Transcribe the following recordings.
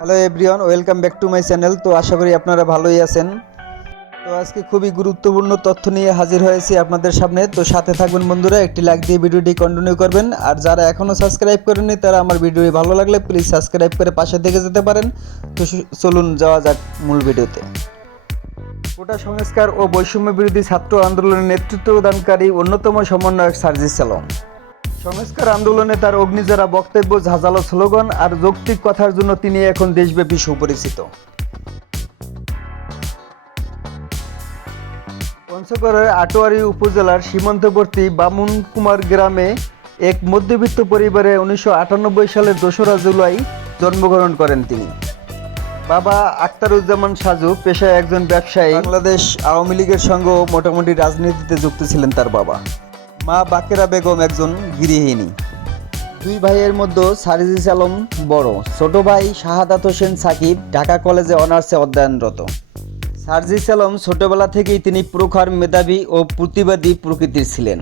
Hello everyone welcome back to my channel তো আশা করি আপনারা ভালোই আছেন। তো আজকে খুবই গুরুত্বপূর্ণ তথ্য নিয়ে হাজির হয়েছি আপনাদের সামনে। তো সাথে থাকবেন বন্ধুরা, একটি লাইক দিয়ে ভিডিওটি কন্টিনিউ করবেন। আর যারা এখনও সাবস্ক্রাইব করেননি, তারা আমার ভিডিওটি ভালো লাগলে প্লিজ সাবস্ক্রাইব করে পাশে দেখে যেতে পারেন। তো চলুন যাওয়া যাক মূল ভিডিওতে। কোটা সংস্কার ও বৈষম্য বিরোধী ছাত্র আন্দোলনের নেতৃত্ব প্রদানকারী অন্যতম সমন্বয়ক সার্জিস সালম। সংস্কার আন্দোলনে তার অগ্নিজারা বক্তব্য, ঝাঁঝালো স্লোগান আর যৌক্তিক কথার জন্য তিনি এখন দেশব্যাপী সুপরিচিত। পঞ্চগড়ের আটোয়ারি উপজেলার সীমান্তবর্তী বামুন কুমার গ্রামে এক মধ্যবিত্ত পরিবারে উনিশশো আটানব্বই সালের দোসরা জুলাই জন্মগ্রহণ করেন তিনি। বাবা আক্তারুজ্জামান সাজু পেশায় একজন ব্যবসায়ী। বাংলাদেশ আওয়ামী লীগের সঙ্গেও মোটামুটি রাজনীতিতে যুক্ত ছিলেন তার বাবা। মা বাকেরা বেগম একজন গৃহিণী। দুই ভাইয়ের মধ্যে সারিজিস আলম বড়। ছোট ভাই শাহাদাত হোসেন সাকিব ঢাকা কলেজে অনার্সে অধ্যয়নরত। সার্জিস আলম ছোটবেলা থেকেই তিনি প্রখর মেধাবী ও প্রতিবাদী প্রকৃতির ছিলেন।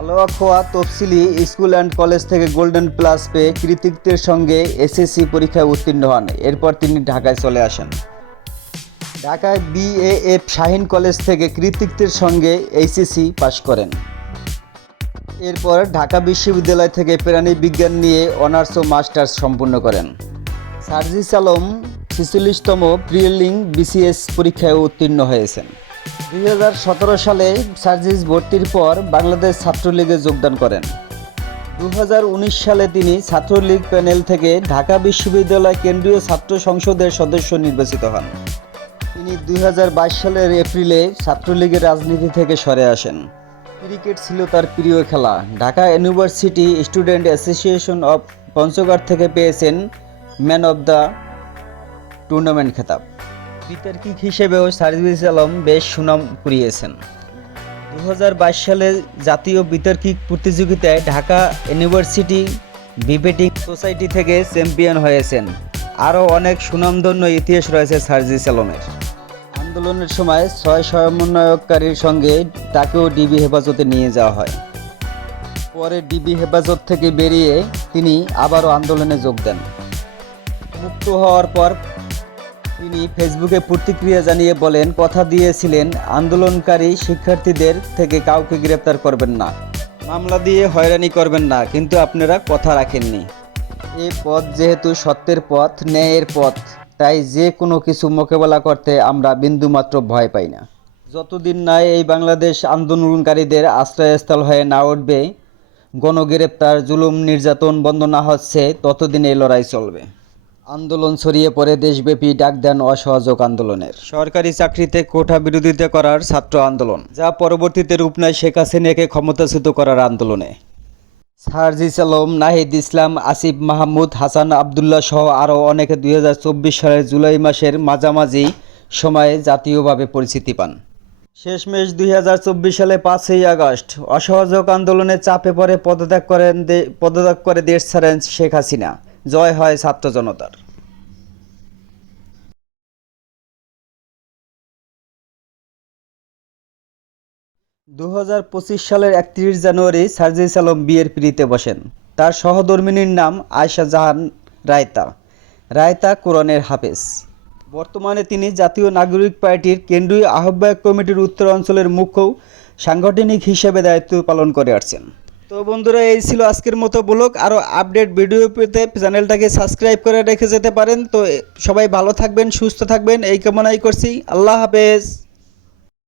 Aloa Khoa Tafsili school and college থেকে গোল্ডেন প্লাস পেয়ে কৃতিত্বের সঙ্গে এসএসসি পরীক্ষায় উত্তীর্ণ হন। এরপর তিনি ঢাকায় চলে আসেন। ঢাকায় বিএএফ শাহিন কলেজ থেকে কৃতিত্বের সঙ্গে এইচএসসি পাশ করেন। এরপর ঢাকা বিশ্ববিদ্যালয় থেকে প্রাণী বিজ্ঞান নিয়ে অনার্স ও মাস্টার্স সম্পূর্ণ করেন। সার্জিস আলম ছিচল্লিশতম প্রিলিং বিসিএস পরীক্ষায় উত্তীর্ণ হয়েছেন। দুই হাজার সতেরো সালে সার্জিস ভর্তির পর বাংলাদেশ ছাত্রলীগে যোগদান করেন। দু হাজার উনিশ সালে তিনি ছাত্রলীগ প্যানেল থেকে ঢাকা বিশ্ববিদ্যালয় কেন্দ্রীয় ছাত্র সংসদের সদস্য নির্বাচিত হন। তিনি দুই হাজার বাইশ সালের এপ্রিলে ছাত্রলীগের রাজনীতি থেকে সরে আসেন। ক্রিকেট ছিল তার প্রিয় খেলা। Dhaka university student association of Panchagarh থেকে পেয়েছেন ম্যান অব দ্য টুর্নামেন্ট খেতাব। বিতর্কিক হিসেবেও সার্জিস আলম বেশ সুনাম কুড়িয়েছেন। দু হাজার বাইশ সালে জাতীয় বিতর্কিক প্রতিযোগিতায় ঢাকা ইউনিভার্সিটি বিবেটিং সোসাইটি থেকে চ্যাম্পিয়ন হয়েছেন। আরও অনেক সুনামধন্য ইতিহাস রয়েছে সার্জিস আলমের। আন্দোলনের সময় ছয় সমন্বয়কারীর সঙ্গে তাকেও ডিবি হেফাজতে নিয়ে যাওয়া হয়। পরে ডিবি হেফাজত থেকে বেরিয়ে তিনি আবারও আন্দোলনে যোগ দেন। মুক্ত হওয়ার পর তিনি ফেসবুকে প্রতিক্রিয়া জানিয়ে বলেন, কথা দিয়েছিলেন, আন্দোলনকারী শিক্ষার্থীদের থেকে কাউকে গ্রেপ্তার করবেন না। মামলা দিয়ে হয়রানি করবেন না, কিন্তু আপনারা কথা রাখেননি। এই পথ যেহেতু সত্যের পথ, ন্যায়ের পথ। তাই যে কোনো কিছু মোকাবেলা করতে আমরা বিন্দুমাত্র ভয় পাই না। যতদিন না এই বাংলাদেশ আন্দোলনকারীদের আশ্রয়স্থল হয়ে না উঠবে, গণগ্রেপ্তার, জুলুম, নির্যাতন বন্ধ না হচ্ছে, ততদিন এই লড়াই চলবে। আন্দোলন ছড়িয়ে পড়ে দেশব্যাপী ডাক দেন অসহযোগ আন্দোলনের। সরকারি চাকরিতে কোঠা বিরোধিতা করার ছাত্র আন্দোলন, যা পরবর্তীতে রূপ নেয় শেখ হাসিনাকে ক্ষমতাচ্যুত করার আন্দোলনে। সার্জিস সালম নাহিদ ইসলাম, আসিফ মাহমুদ, হাসান আবদুল্লাহ সহ আরও অনেকে দুই হাজার চব্বিশ সালের জুলাই মাসের মাঝামাঝি সময়ে জাতীয়ভাবে পরিচিতি পান। শেষমেশ দুই হাজার চব্বিশ সালে পাঁচই আগস্ট অসহযোগ আন্দোলনে চাপে পড়ে পদত্যাগ করেন পদত্যাগ করে দেশ ছাড়েন শেখ হাসিনা। জয় হয় ছাত্র জনতার। দু হাজার পঁচিশ সালের একত্রিশ জানুয়ারি সার্জিস আলম বিয়ের পিড়িতে বসেন। তার সহধর্মিনীর নাম আয়শা জাহান রায়তা। রায়তা কোরআনের হাফেজ। বর্তমানে তিনি জাতীয় নাগরিক পার্টির কেন্দ্রীয় আহ্বায়ক কমিটির উত্তর অঞ্চলের মুখ্য সাংগঠনিক হিসেবে দায়িত্ব পালন করে আসছেন। তো বন্ধুরা, এই ছিল আজকের মতো ব্লগ। আরও আপডেট ভিডিও পেতে চ্যানেলটাকে সাবস্ক্রাইব করে রেখে যেতে পারেন। তো সবাই ভালো থাকবেন, সুস্থ থাকবেন, এই কামনাই করছি। আল্লাহ হাফেজ।